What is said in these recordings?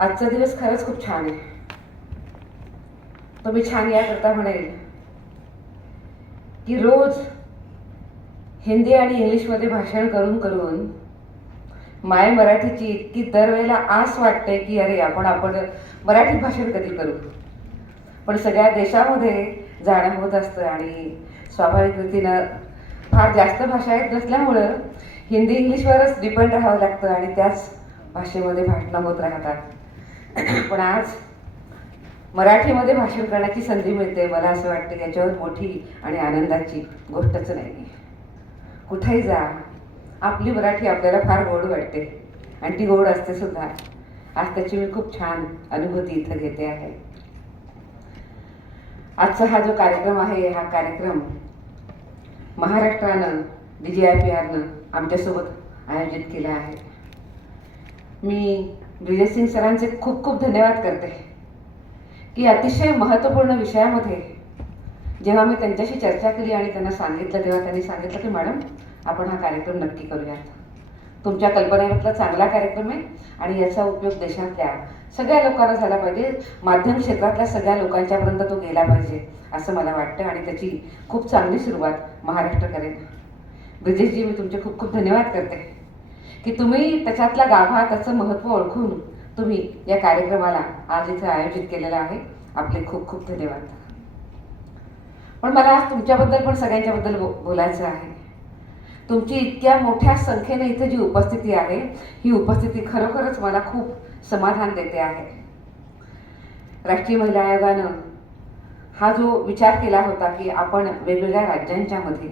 आजचा दिवस खरंच खूप छान आहे. तो मी छान याकरता म्हणेल की रोज हिंदी आणि इंग्लिशमध्ये भाषण करून करून माय मराठीची इतकी दरवेळेला आस वाटते की अरे आपण मराठीत भाषण कधी करू. पण सगळ्या देशामध्ये जाणं होत असतं आणि स्वाभाविक रीतीनं फार जास्त भाषा येत नसल्यामुळं हिंदी इंग्लिशवरच डिपेंड राहावं लागतं आणि त्याच भाषेमध्ये भाषणं होत राहतात. पण आज मराठीमध्ये भाषण करण्याची संधी मिळते. मला असं वाटतं याच्यावर मोठी आणि आनंदाची गोष्टच नाही. कुठेही जा आपली मराठी आपल्याला फार गोड वाटते आणि ती गोड असते सुद्धा. आज त्याची मी खूप छान अनुभूती इथं घेते आहे. आजचा हा जो कार्यक्रम आहे हा कार्यक्रम महाराष्ट्रानं DGIPRनं आमच्यासोबत आयोजित केला आहे. मी ब्रिजेश सिंग सरांचे खूप खूप धन्यवाद करते की अतिशय महत्त्वपूर्ण विषयामध्ये जेव्हा मी त्यांच्याशी चर्चा केली आणि त्यांना सांगितलं तेव्हा त्यांनी सांगितलं की मॅडम आपण हा कार्यक्रम नक्की करूयात. तुमच्या कल्पनेमधला चांगला कार्यक्रम आहे आणि याचा उपयोग देशातल्या सगळ्या लोकांना झाला पाहिजे. माध्यम क्षेत्रातल्या सगळ्या लोकांच्यापर्यंत तो गेला पाहिजे असं मला वाटतं आणि त्याची खूप चांगली सुरुवात महाराष्ट्र करेल. ब्रिजेशजी मी तुमचे खूप खूप धन्यवाद करते की तुम्ही त्याच्यातला गाभा त्याचं महत्त्व ओळखून तुम्ही या कार्यक्रमाला आज इथे आयोजित केलेला आहे. आपले खूप खूप धन्यवाद. पण मला आज तुमच्याबद्दल पण सगळ्यांच्याबद्दल बोलायचं आहे. तुमची इतक्या मोठ्या संख्येने इथे जी उपस्थिती आहे ही उपस्थिती खरोखरच मला खूप समाधान देते आहे. राष्ट्रीय महिला आयोगानं हा जो विचार केला होता की आपण वेगवेगळ्या राज्यांच्या मध्ये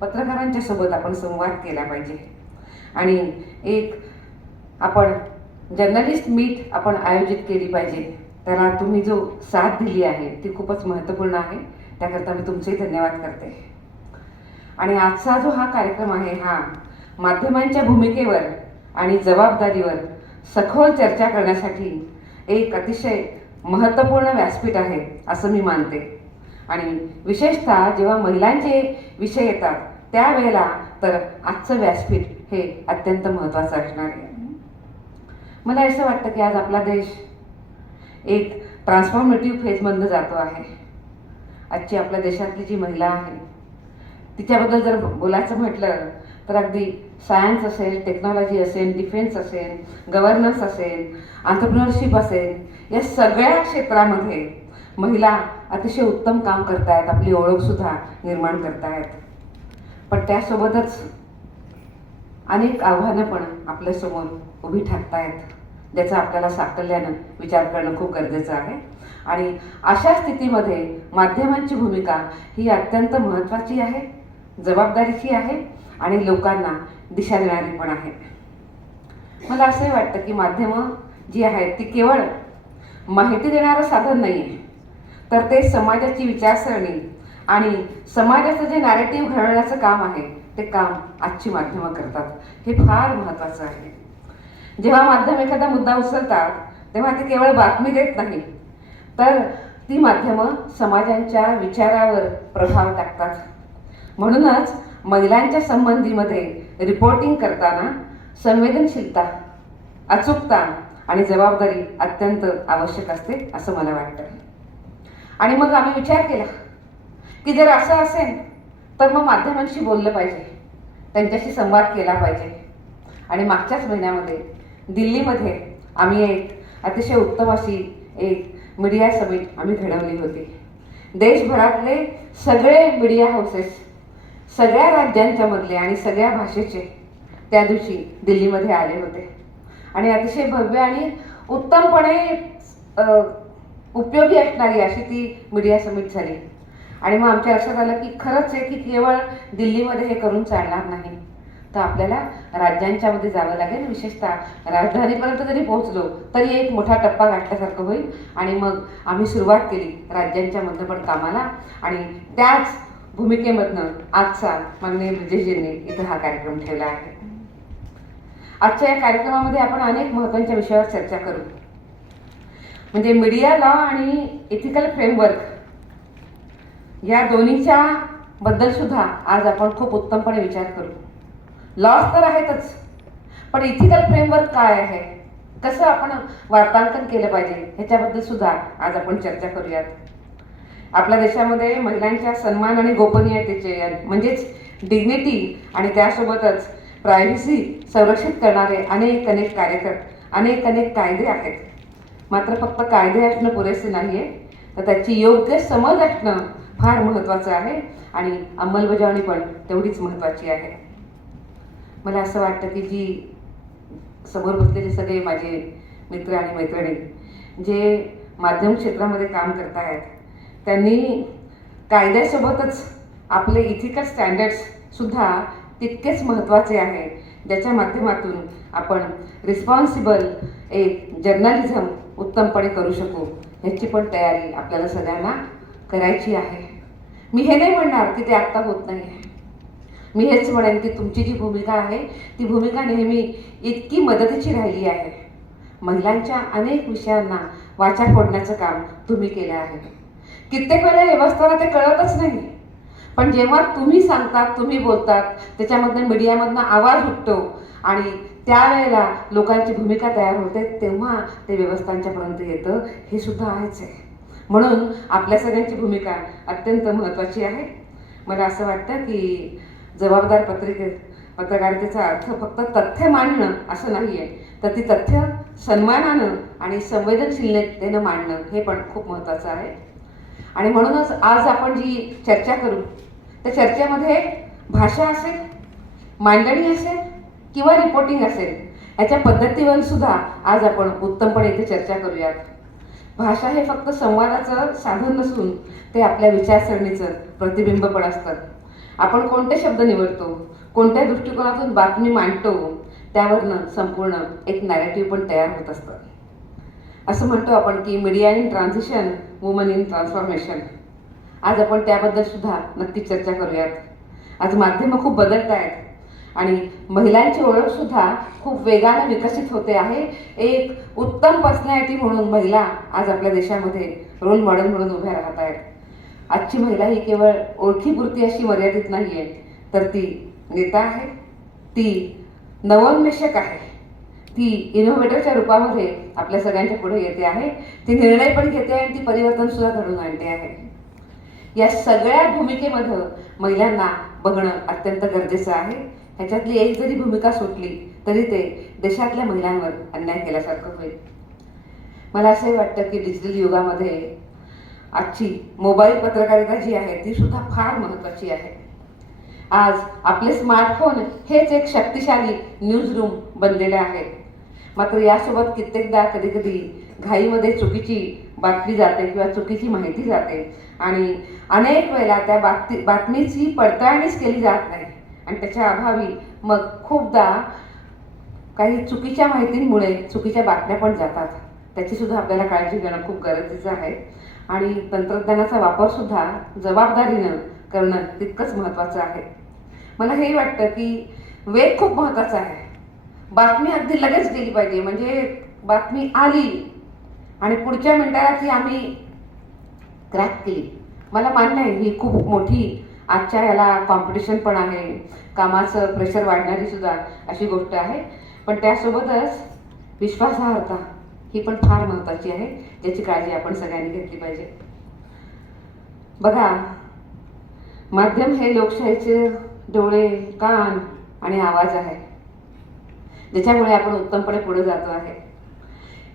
पत्रकारांच्या सोबत आपण संवाद केला पाहिजे आणि एक आपण जर्नलिस्ट मीट आपण आयोजित केली पाहिजे. त्याला तुम्ही जो साथ दिली आहे ती खूपच महत्त्वपूर्ण आहे. त्याकरता मी तुमचेही धन्यवाद करते. आणि आजचा जो हा कार्यक्रम आहे हा माध्यमांच्या भूमिकेवर आणि जबाबदारीवर सखोल चर्चा करण्यासाठी एक अतिशय महत्त्वपूर्ण व्यासपीठ आहे असं मी मानते. आणि विशेषतः जेव्हा महिलांचे विषय येतात त्यावेळेला तर आजचं व्यासपीठ हे अत्यंत महत्त्वाचं असणार आहे. मला असं वाटतं की आज आपला देश एक ट्रान्सफॉर्मेटिव्ह फेजमधून जातो आहे. आजची आपल्या देशातली जी महिला आहे तिच्याबद्दल जर बोलायचं म्हटलं तर अगदी सायन्स असेल, टेक्नॉलॉजी असेल, डिफेन्स असेल, गव्हर्नन्स असेल, एंटरप्रेन्योरशिप असेल, या सगळ्या क्षेत्रामध्ये महिला अतिशय उत्तम काम करतायत. आपली ओळखसुद्धा निर्माण करतायत. पण त्यासोबतच अनेक आव्हानं पण आपल्यासमोर उभी ठाकतायत ज्याचा आपल्याला साकल्यानं विचार करणं खूप गरजेचं आहे. आणि अशा स्थितीमध्ये माध्यमांची भूमिका ही अत्यंत महत्त्वाची आहे, जबाबदारीची आहे आणि लोकांना दिशा देणारी पण आहे. मला असंही वाटतं की माध्यमं जी आहेत ती केवळ माहिती देणारं साधन नाही आहे तर ते समाजाची विचारसरणी आणि समाजाचं जे नॅरेटिव्ह घडवण्याचं काम आहे ते काम आजची माध्यमं करतात. हे फार महत्त्वाचं आहे. जेव्हा माध्यम एखादा मुद्दा उचलतात तेव्हा ते केवळ बातमी देत नाही तर ती माध्यमं समाजांच्या विचारावर प्रभाव टाकतात. म्हणूनच महिलांच्या संबंधीमध्ये रिपोर्टिंग करताना संवेदनशीलता, अचूकता आणि जबाबदारी अत्यंत आवश्यक असते असं मला वाटतं. आणि मग आम्ही विचार केला की जर असं असेल तर मग माध्यमांशी बोललं पाहिजे, त्यांच्याशी संवाद केला पाहिजे. आणि मागच्याच महिन्यामध्ये दिल्लीमध्ये आम्ही एक अतिशय उत्तम अशी एक मीडिया समिट आम्ही घडवली होती. देशभरातले सगळे मीडिया हाऊसेस सगळ्या राज्यांच्या मधले आणि सगळ्या भाषेचे त्या दिवशी दिल्लीमध्ये आले होते आणि अतिशय भव्य आणि उत्तमपणे उपयोगी असणारी अशी ती मीडिया समिट झाली. आणि मग आमच्या लक्षात आलं की खरंच आहे की केवळ दिल्लीमध्ये हे करून चालणार नाही तर आपल्याला राज्यांच्यामध्ये जावं लागेल. विशेषतः राजधानीपर्यंत जरी पोहोचलो तरी एक मोठा टप्पा गाठल्यासारखं होईल. आणि मग आम्ही सुरुवात केली राज्यांच्या मधनं पण कामाला आणि त्याच भूमिकेमधनं आजचा माननीय ब्रिजेशजींनी इथं हा कार्यक्रम ठेवला आहे. आजच्या या कार्यक्रमामध्ये आपण अनेक महत्त्वाच्या विषयावर चर्चा करू. म्हणजे मीडिया लॉ आणि एथिकल फ्रेमवर्क या दोन्हीच्या बद्दल सुद्धा आज आपण खूप उत्तमपणे विचार करू. लॉज तर आहेतच पण इथिकल फ्रेमवर्क काय आहे कसं आपण वार्तांकन केलं पाहिजे ह्याच्याबद्दल सुद्धा आज आपण चर्चा करूयात. आपल्या देशामध्ये महिलांच्या सन्मान आणि गोपनीयतेचे म्हणजेच डिग्निटी आणि त्यासोबतच प्रायव्हसी संरक्षित करणारे अनेक कायदे आहेत. मात्र फक्त कायदे असणं पुरेसे नाही आहे, तर त्याची योग्य समज असणं फार महत्त्वाचं आहे आणि अंमलबजावणी पण तेवढीच महत्त्वाची आहे. मला असं वाटतं की जी समोर बसलेले सगळे माझे मित्र आणि मैत्रिणी जे माध्यम क्षेत्रामध्ये काम करत आहेत, त्यांनी कायद्यासोबतच आपले इथिकल स्टँडर्ड्ससुद्धा तितकेच महत्त्वाचे आहे, ज्याच्या माध्यमातून आपण रिस्पॉन्सिबल एक जर्नलिझम उत्तमपणे करू शकू. ह्याची पण तयारी आपल्याला सगळ्यांना करायची आहे. मी हे नाही म्हणणार की ते आत्ता होत नाही आहे. मी हेच म्हणेन की तुमची जी भूमिका आहे ती भूमिका नेहमी इतकी मदतीची राहिली आहे. महिलांच्या अनेक विषयांना वाचा फोडण्याचं काम तुम्ही केलं आहे. कित्येक वेळेला व्यवस्थेला ते कळतच नाही, पण जेव्हा तुम्ही सांगतात, तुम्ही बोलतात, त्याच्यामधनं मीडियामधनं आवाज उठतो आणि त्यावेळेला लोकांची भूमिका तयार होते, तेव्हा ते व्यवस्थांच्यापर्यंत येतं. हे सुद्धा आहेच आहे. म्हणून आपल्या सगळ्यांची भूमिका अत्यंत महत्त्वाची आहे. मला असं वाटतं की जबाबदार पत्रकारितेचा अर्थ फक्त तथ्य मांडणं असं नाही आहे, तर ती तथ्य सन्मानानं आणि संवेदनशीलतेनं मांडणं हे पण खूप महत्त्वाचं आहे. आणि म्हणूनच आज आपण जी चर्चा करू त्या चर्चेमध्ये भाषा असेल, मांडणी असेल किंवा रिपोर्टिंग असेल, याच्या पद्धतीवर सुद्धा आज आपण उत्तमपणे इथे चर्चा करूयात. भाषा हे फक्त संवादाचं साधन नसून ते आपल्या विचारसरणीचं प्रतिबिंब पण असतं. आपण कोणते शब्द निवडतो, कोणत्या दृष्टिकोनातून बातमी मांडतो, त्यावरनं संपूर्ण एक नॅरेटिव्ह पण तयार होत असतं. असं म्हणतो आपण की media in transition, woman in transformation. आज आपण त्याबद्दल सुद्धा नक्कीच चर्चा करूयात. आज माध्यमं खूप बदलत आहेत आणि महिलांची ओळखसुद्धा खूप वेगाने विकसित होते आहे. एक उत्तम पर्सनॅलिटी म्हणून महिला आज आपल्या देशामध्ये रोल मॉडेल म्हणून उभ्या राहत आहेत. आजची महिला ही केवळ ओळखीपुरती अशी मर्यादित नाही आहे, तर ती नेता आहे, ती नवोन्मेषक आहे, ती इनोव्हेटरच्या रूपामध्ये आपल्या सगळ्यांच्या पुढे येते आहे. ती निर्णय पण घेते आणि ती परिवर्तन सुद्धा घडवून आणते आहे. या सगळ्या भूमिकेमध्ये महिलांना बघणं अत्यंत गरजेचं आहे. ह्याच्यातली एक जरी भूमिका सुटली तरी ते देशातल्या महिलांवर अन्याय केल्यासारखं होईल. मला असंही वाटतं की डिजिटल युगामध्ये आजची मोबाईल पत्रकारिता जी आहे ती सुद्धा फार महत्त्वाची आहे. आज आपले स्मार्टफोन हेच एक शक्तिशाली न्यूज रूम बनलेले आहे. मात्र यासोबत कित्येकदा कधी घाईमध्ये चुकीची बातमी जाते किंवा चुकीची माहिती जाते आणि अनेक वेळेला त्या बातमीची पडताळणीच केली जात नाही आणि त्याच्या अभावी मग खूपदा काही चुकीच्या माहितींमुळे चुकीच्या बातम्या पण जातात. त्याची सुद्धा आपल्याला काळजी घेणं खूप गरजेचं आहे आणि तंत्रज्ञानाचा वापरसुद्धा जबाबदारीनं करणं तितकंच महत्त्वाचं आहे. मला हेही वाटतं की वेग खूप महत्त्वाचा आहे. बातमी अगदी लगेच गेली पाहिजे, म्हणजे बातमी आली आणि पुढच्या मिनिटाला ती आम्ही क्रॅक केली. मला मान्य आहे ही खूप मोठी आजच्या याला कॉम्पिटिशन पण आहे, कामाचं प्रेशर वाढणारी सुद्धा अशी गोष्ट आहे. पण त्यासोबतच विश्वासार्हता ही पण फार महत्त्वाची आहे, ज्याची काळजी आपण सगळ्यांनी घेतली पाहिजे. बघा, माध्यम हे लोकशाहीचे डोळे, कान आणि आवाज आहे, ज्याच्यामुळे आपण उत्तमपणे पुढे जातो आहे.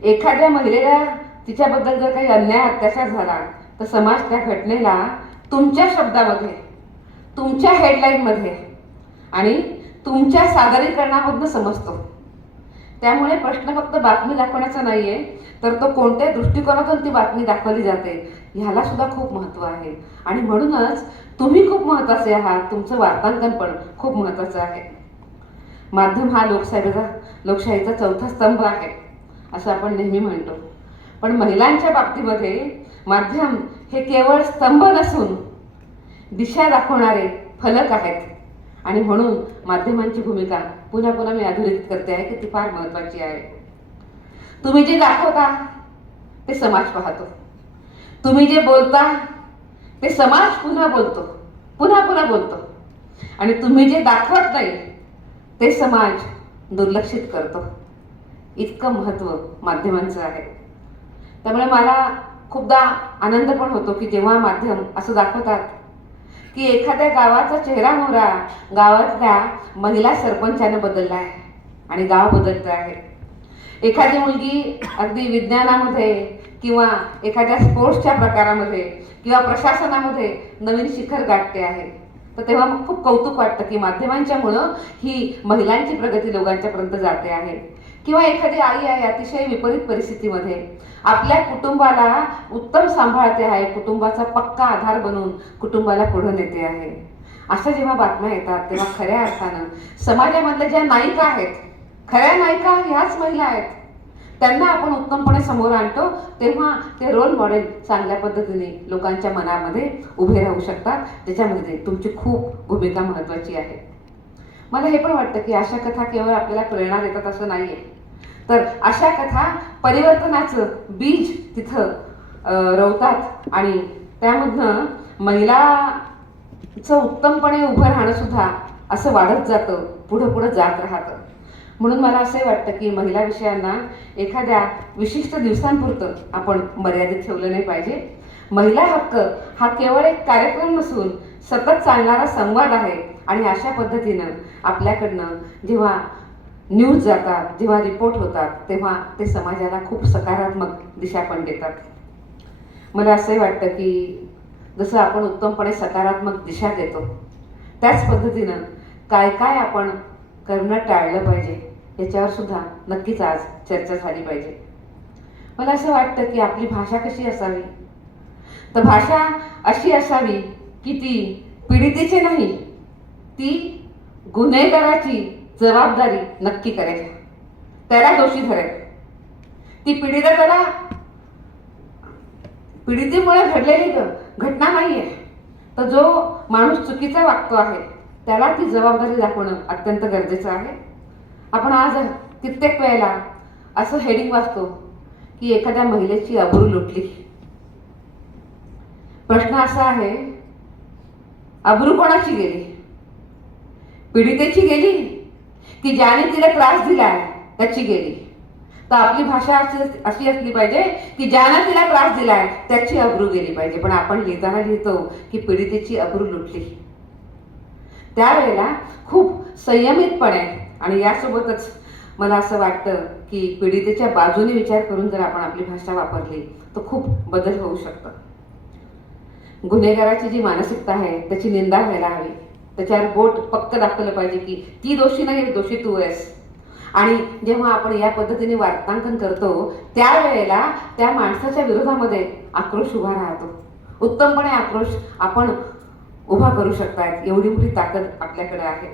एखाद्या महिलेला तिच्याबद्दल जर काही अन्याय अत्याचार झाला तर समाज त्या घटनेला तुमच्या शब्दामध्ये, तुमच्या हेडलाईनमध्ये आणि तुमच्या सादरीकरणामधनं समजतो. त्यामुळे प्रश्न फक्त बातमी दाखवण्याचा नाही आहे, तर तो कोणत्या दृष्टिकोनातून ती बातमी दाखवली जाते ह्याला सुद्धा खूप महत्त्व आहे. आणि म्हणूनच तुम्ही खूप महत्त्वाचे आहात, तुमचं वार्तांकन पण खूप महत्त्वाचं आहे. माध्यम हा लोकशाहीचा चौथा स्तंभ आहे असं आपण नेहमी म्हणतो, पण महिलांच्या बाबतीमध्ये माध्यम हे केवळ स्तंभ नसून दिशा दाखवणारे फलक आहेत. आणि म्हणून माध्यमांची भूमिका पुन्हा मी अधोरेखित करते आहे की ती फार महत्त्वाची आहे. तुम्ही जे दाखवता ते समाज पाहतो, तुम्ही जे बोलता ते समाज पुन्हा बोलतो आणि तुम्ही जे दाखवत नाही ते समाज दुर्लक्षित करतो. इतकं महत्त्व माध्यमांचं आहे. त्यामुळे मला खूपदा आनंद पण होतो की जेव्हा माध्यम असं दाखवतात की एखाद्या गावाचा चेहरा मोहरा गावातल्या महिला सरपंचाने बदलला आहे आणि गाव बदलतं आहे. एखादी मुलगी अगदी विज्ञानामध्ये किंवा एखाद्या स्पोर्ट्सच्या प्रकारामध्ये किंवा प्रशासनामध्ये नवीन शिखर गाठते आहे. तर तेव्हा मग खूप कौतुक वाटतं की माध्यमांच्यामुळं ही महिलांची प्रगती लोकांच्यापर्यंत जाते आहे. किंवा एखादी आई आहे अतिशय विपरीत परिस्थितीमध्ये आपल्या कुटुंबाला उत्तम सांभाळते आहे, कुटुंबाचा पक्का आधार बनून कुटुंबाला पुढे नेते आहे. अशा जेव्हा बातम्या येतात तेव्हा खऱ्या अर्थानं समाजामधल्या ज्या नायिका आहेत, खऱ्या नायिका ह्याच महिला आहेत, त्यांना आपण उत्तमपणे समोर आणतो तेव्हा ते रोल मॉडेल चांगल्या पद्धतीने लोकांच्या मनामध्ये उभे राहू शकतात, ज्याच्यामध्ये तुमची खूप भूमिका महत्त्वाची आहे. मला हे पण वाटतं की अशा कथा केवळ आपल्याला प्रेरणा देतात असं नाही आहे, तर अशा कथा परिवर्तनाचं बीज तिथं रोवतात आणि त्यामधनं महिलाचं उत्तमपणे उभं राहणं सुद्धा असं वाढत जातं, पुढं पुढं जात राहतं. म्हणून मला असंही वाटतं की महिला विषयांना एखाद्या विशिष्ट दिवसांपुरतं आपण मर्यादित ठेवलं नाही पाहिजे. महिला हक्क हा केवळ एक कार्यक्रम नसून सतत चालणारा संवाद आहे आणि अशा पद्धतीनं आपल्याकडनं जेव्हा न्यूज जातात, जेव्हा रिपोर्ट होतात तेव्हा ते समाजाला खूप सकारात्मक दिशा पण देतात. मला असंही वाटतं की जसं आपण उत्तमपणे सकारात्मक दिशा देतो त्याच पद्धतीनं काय काय आपण करणं टाळलं पाहिजे याच्यावर सुद्धा नक्कीच आज चर्चा झाली पाहिजे. मला असं वाटतं की आपली भाषा कशी असावी, तर भाषा अशी असावी की ती पीडितेची नाही, ती गुन्हेगाराची जबाबदारी नक्की करायची, त्याला दोषी धरायचं. ती पीडिताला पीडितेमुळे घडलेली घटना नाही आहे, तर जो माणूस चुकीचा वागतो आहे त्याला ती जबाबदारी दाखवणं अत्यंत गरजेचं आहे. आपण आज कित्येक वेळेला असं हेडिंग वाचतो की एखाद्या महिलेची अब्रू लुटली. प्रश्न असा आहे, अब्रू कोणाची गेली? पीडितेची गेली की ज्याने तिला त्रास दिलाय त्याची गेली? तर आपली भाषा अशी असली पाहिजे की ज्याने तिला त्रास दिलाय त्याची अब्रू गेली पाहिजे. पण आपण लिहिताना लिहितो की पीडितेची अब्रू लुटली. त्यावेळेला खूप संयमितपणे आणि यासोबतच मला असं वाटतं की पीडितेच्या बाजूने विचार करून जर आपण आपली भाषा वापरली तर खूप बदल होऊ शकतो. गुन्हेगाराची जी मानसिकता आहे त्याची निंदा व्हायला हवी, त्याच्यावर बोट पक्क दाखवलं पाहिजे की ती दोषी नाही, दोषी तू आहेस. आणि जेव्हा आपण या पद्धतीने वार्तांकन करतो त्यावेळेला त्या माणसाच्या विरोधामध्ये आक्रोश उभा राहतो. उत्तमपणे आक्रोश आपण उभा करू शकतात एवढी मोठी ताकद आपल्याकडे आहे.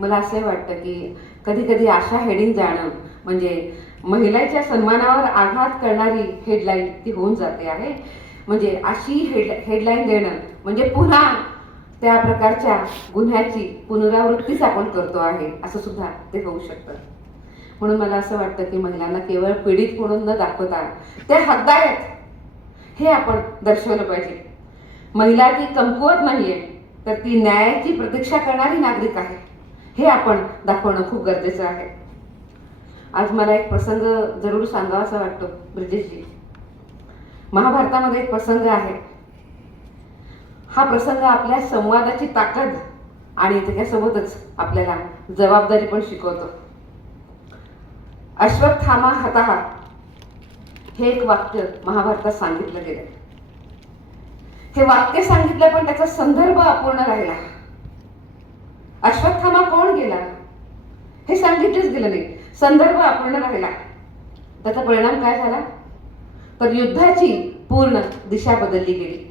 मला असंही वाटतं की कधी कधी अशा हेडिंग जाणं म्हणजे महिलाच्या सन्मानावर आघात करणारी हेडलाईन ती होऊन जाते आहे. म्हणजे अशी हेडलाईन देणं म्हणजे पुन्हा त्या प्रकारच्या गुन्ह्याची पुनरावृत्तीच आपण करतो आहे असं सुद्धा ते होऊ शकतं. म्हणून मला असं वाटतं की महिलांना केवळ पीडित म्हणून न दाखवता त्या हकदार आहेत हे आपण दर्शवलं पाहिजे. महिला ती कमकुवत नाहीये, तर ती न्यायाची प्रतीक्षा करणारी नागरिक आहे हे आपण दाखवणं खूप गरजेचं आहे. आज मला एक प्रसंग जरूर सांगावा असं वाटतो. ब्रिजेशजी, महाभारतामध्ये एक प्रसंग आहे. हा प्रसंग आपल्या संवादाची ताकद आणि त्याच्यासोबतच आपल्याला जबाबदारी पण शिकवतो. अश्वत्थामा हतः हे एक वाक्य महाभारतात सांगितलं गेलं. हे वाक्य सांगितलं पण त्याचा संदर्भ अपूर्ण राहिला. अश्वत्थामा कोण गेला हे सांगितलेच गेलं नाही, संदर्भ अपूर्ण राहिला. त्याचा परिणाम काय झाला, तर युद्धाची पूर्ण दिशा बदलली गेली.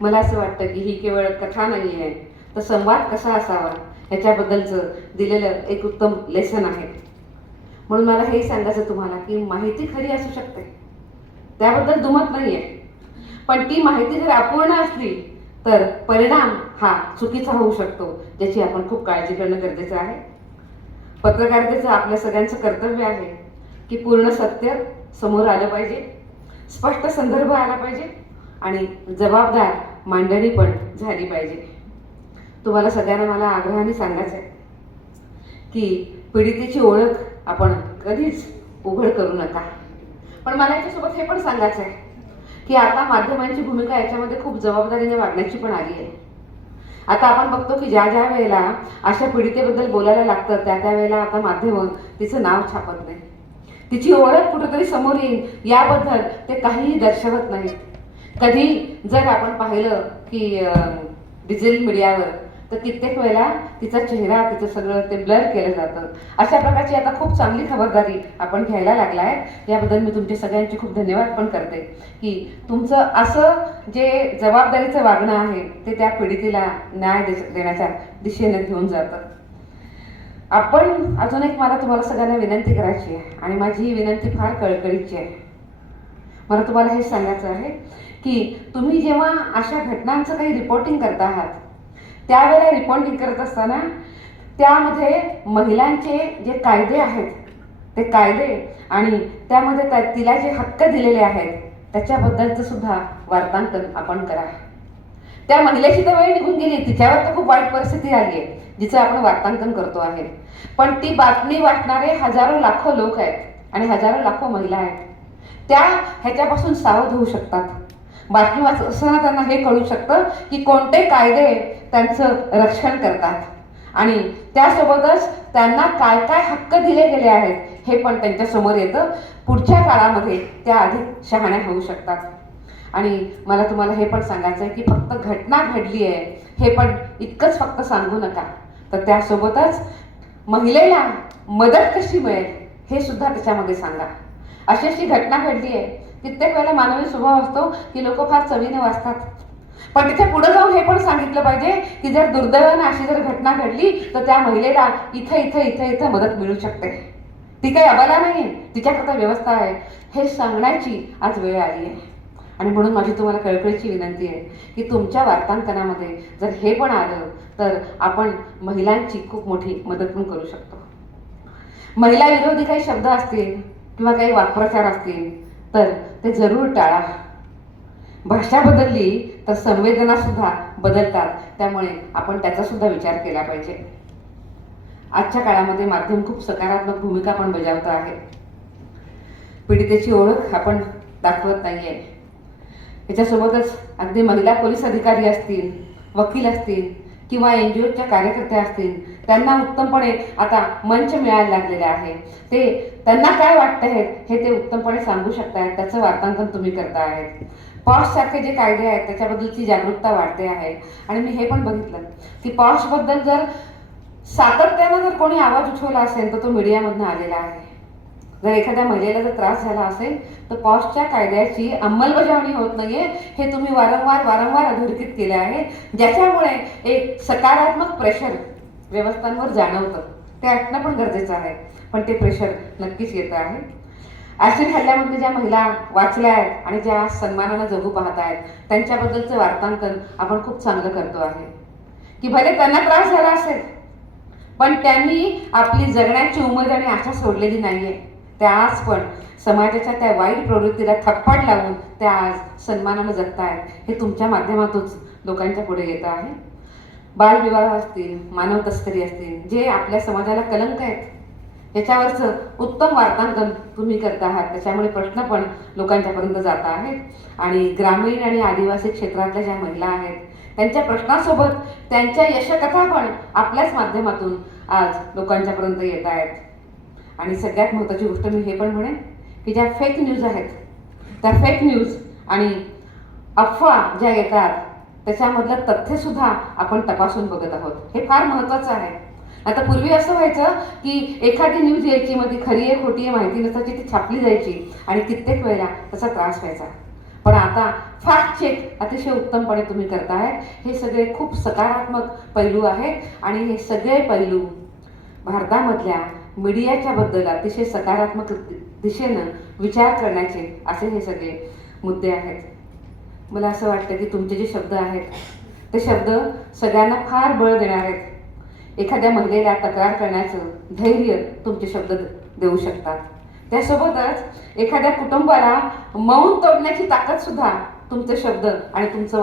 मला असं वाटतं की ही केवळ कथा नाही आहे, तर संवाद कसा असावा ह्याच्याबद्दलचं दिलेलं एक उत्तम लेसन आहे. म्हणून मला हे सांगायचं तुम्हाला की माहिती खरी असू शकते, त्याबद्दल दुमत नाही आहे, पण ती माहिती जर अपूर्ण असली तर परिणाम हा चुकीचा होऊ शकतो, ज्याची आपण खूप काळजी करणं गरजेचं आहे. पत्रकारितेचं आपल्या सगळ्यांचं कर्तव्य आहे की पूर्ण सत्य समोर आलं पाहिजे, स्पष्ट संदर्भ आला पाहिजे आणि जबाबदार मांडणी पण झाली पाहिजे. तुम्हाला सगळ्यांना मला आग्रहाने सांगायचं आहे की पीडितेची ओळख आपण कधीच उघड करू नका. पण मला याच्यासोबत हे पण सांगायचं आहे की आता माध्यमांची भूमिका याच्यामध्ये खूप जबाबदारीने वागण्याची पण आली आहे. आता आपण बघतो की ज्या ज्या वेळेला अशा पीडितेबद्दल बोलायला लागतं त्या वेळेला आता माध्यम तिचं नाव छापत नाही, तिची ओळख कुठेतरी समोर येईल याबद्दल ते काहीही दर्शवत नाहीत. कधी जर आपण पाहिलं की डिजिटल मीडियावर तर कित्येक वेळेला तिचा चेहरा तिचं सगळं ते ब्लर केलं जातं. अशा प्रकारची आता खूप चांगली खबरदारी आपण घ्यायला लागला आहे. याबद्दल मी तुमचे सगळ्यांचे खूप धन्यवाद पण करते की तुमचं असं जे जबाबदारीचं वागणं आहे ते त्या पीडितेला न्याय देण्याच्या दिशेने घेऊन जातं. आपण अजून एक मला तुम्हाला सगळ्यांना विनंती करायची आहे आणि माझी ही विनंती फार कळकळीची आहे. मला तुम्हाला हे सांगायचं आहे की तुम्ही जेव्हा अशा घटनांचं काही रिपोर्टिंग करता आहात त्यावेळेला रिपोर्टिंग करत असताना त्यामध्ये महिलांचे जे कायदे आहेत ते कायदे आणि त्यामध्ये तिला जे हक्क दिलेले आहेत त्याच्याबद्दलचं सुद्धा वार्तांकन आपण करा. त्या महिलेची तर वेळ निघून गेली, तिच्यावर तर खूप वाईट परिस्थिती आली आहे जिचं आपण वार्तांकन करतो आहे. पण ती बातमी वाचणारे हजारो लाखो लोक आहेत आणि हजारो लाखो महिला आहेत. त्या ह्याच्यापासून सावध होऊ शकतात. बातमी वाचत असताना त्यांना हे कळू शकतं की कोणते कायदे त्यांचं रक्षण करतात आणि त्यासोबतच त्यांना काय काय हक्क दिले गेले आहेत हे पण त्यांच्यासमोर येतं. पुढच्या काळामध्ये त्या अधिक शहाण्या होऊ शकतात. आणि मला तुम्हाला हे पण सांगायचं आहे की फक्त घटना घडली आहे हे पण इतकंच फक्त सांगू नका, तर त्यासोबतच महिलेला मदत कशी मिळेल हे सुद्धा त्याच्यामध्ये सांगा. अशी घटना घडली आहे. कित्येक वेळेला मानवी स्वभाव असतो की लोक फार चवीने वाचतात, पण तिथे पुढे जाऊन हे पण सांगितलं पाहिजे की जर दुर्दैवाने अशी जर घटना घडली तर त्या महिलेला इथं इथं इथं इथं मदत मिळू शकते, ती काही अबला नाही, तिच्याकरता व्यवस्था आहे, हे सांगण्याची आज वेळ आली आहे. आणि म्हणून माझी तुम्हाला कळकळीची विनंती आहे की तुमच्या वार्तांकनामध्ये जर हे पण आलं तर आपण महिलांची खूप मोठी मदत पण करू शकतो. महिला विरोधी काही शब्द असतील किंवा काही वाक्प्रचार असतील तर ते जरूर टाळा. भाषा बदलली तर संवेदना सुद्धा बदलतात, त्यामुळे आपण त्याचा सुद्धा विचार केला पाहिजे. आजच्या काळामध्ये माध्यम खूप सकारात्मक भूमिका पण बजावत आहे. पीडितेची ओळख आपण दाखवत नाहीये. याच्यासोबतच अगदी महिला पोलीस अधिकारी असतील, वकील असतील किंवा NGOच्या कार्यकर्ते असतील, त्यांना उत्तमपणे आता मंच मिळायला लागलेले आहे. ते त्यांना काय वाटतं हे ते उत्तमपणे सांगू शकतायत. त्याचं वार्तांकन तुम्ही करता आहेत. पॉशसारखे जे कायदे आहेत त्याच्याबद्दलची जागरूकता वाढते आहे. आणि मी हे पण बघितलं की पॉशबद्दल जर सातत्यानं जर कोणी आवाज उठवला असेल तर तो मीडियामधून आलेला आहे. जर एखाद्या महिलेला जर त्रास झाला असेल तर पॉशच्या कायद्याची अंमलबजावणी होत नाहीये हे तुम्ही वारंवार अधोरेखित केले आहे, ज्याच्यामुळे एक सकारात्मक प्रेशर व्यवस्थांवर जाणवतं. ते असणं पण गरजेचं आहे, पण ते प्रेशर नक्कीच येतं आहे. ॲसिड हल्ल्यामध्ये ज्या महिला वाचल्या आहेत आणि ज्या सन्मानानं जगू पाहत आहेत त्यांच्याबद्दलचं वार्तांकन आपण खूप चांगलं करतो आहे की भले त्यांना त्रास झाला असेल पण त्यांनी आपली जगण्याची उमेद आणि आशा सोडलेली नाहीये. त्या आज पण समाजाच्या त्या वाईट प्रवृत्तीला थप्पड लावून त्या आज सन्मानानं जगतायत. हे तुमच्या माध्यमातूनच लोकांच्या पुढे येत आहे. बालविवाह असतील, मानव तस्करी असतील, जे आपल्या समाजाला कलंक आहेत याच्यावरचं उत्तम वार्तांकन तुम्ही करता आहात. त्याच्यामुळे प्रश्न पण लोकांच्यापर्यंत जात आहेत आणि ग्रामीण आणि आदिवासी क्षेत्रातल्या ज्या महिला आहेत त्यांच्या प्रश्नासोबत त्यांच्या यशकथा पण आपल्याच माध्यमातून आज लोकांच्यापर्यंत येत आहेत. आणि सगळ्यात महत्त्वाची गोष्ट मी हे पण म्हणेन की ज्या फेक न्यूज आहेत त्या फेक न्यूज आणि अफवा ज्या येतात त्याच्यामधलं तथ्यसुद्धा आपण तपासून बघत आहोत. हे फार महत्त्वाचं आहे. आता पूर्वी असं व्हायचं की एखादी न्यूज यायची, मग ती खरी आहे खोटी आहे माहिती नसायची, ती छापली जायची आणि कित्येक वेळेला त्याचा त्रास व्हायचा. पण आता फॅक्ट चेक अतिशय उत्तमपणे तुम्ही करताय. हे सगळे खूप सकारात्मक पैलू आहेत आणि हे सगळे पैलू भारतामधल्या मीडियाच्या बद्दल अतिशय सकारात्मक दिशेनं विचार करण्याचे असे हे सगळे मुद्दे आहेत. मला असं वाटतं की तुमचे जे शब्द आहेत ते शब्द सगळ्यांना फार बळ देणार आहेत. एखाद्या महिलेला तक्रार करण्याचं धैर्य तुमचे शब्द देऊ शकतात. त्यासोबतच एखाद्या कुटुंबाला मौन तोडण्याची ताकद सुद्धा तुमचे शब्द आणि तुमचं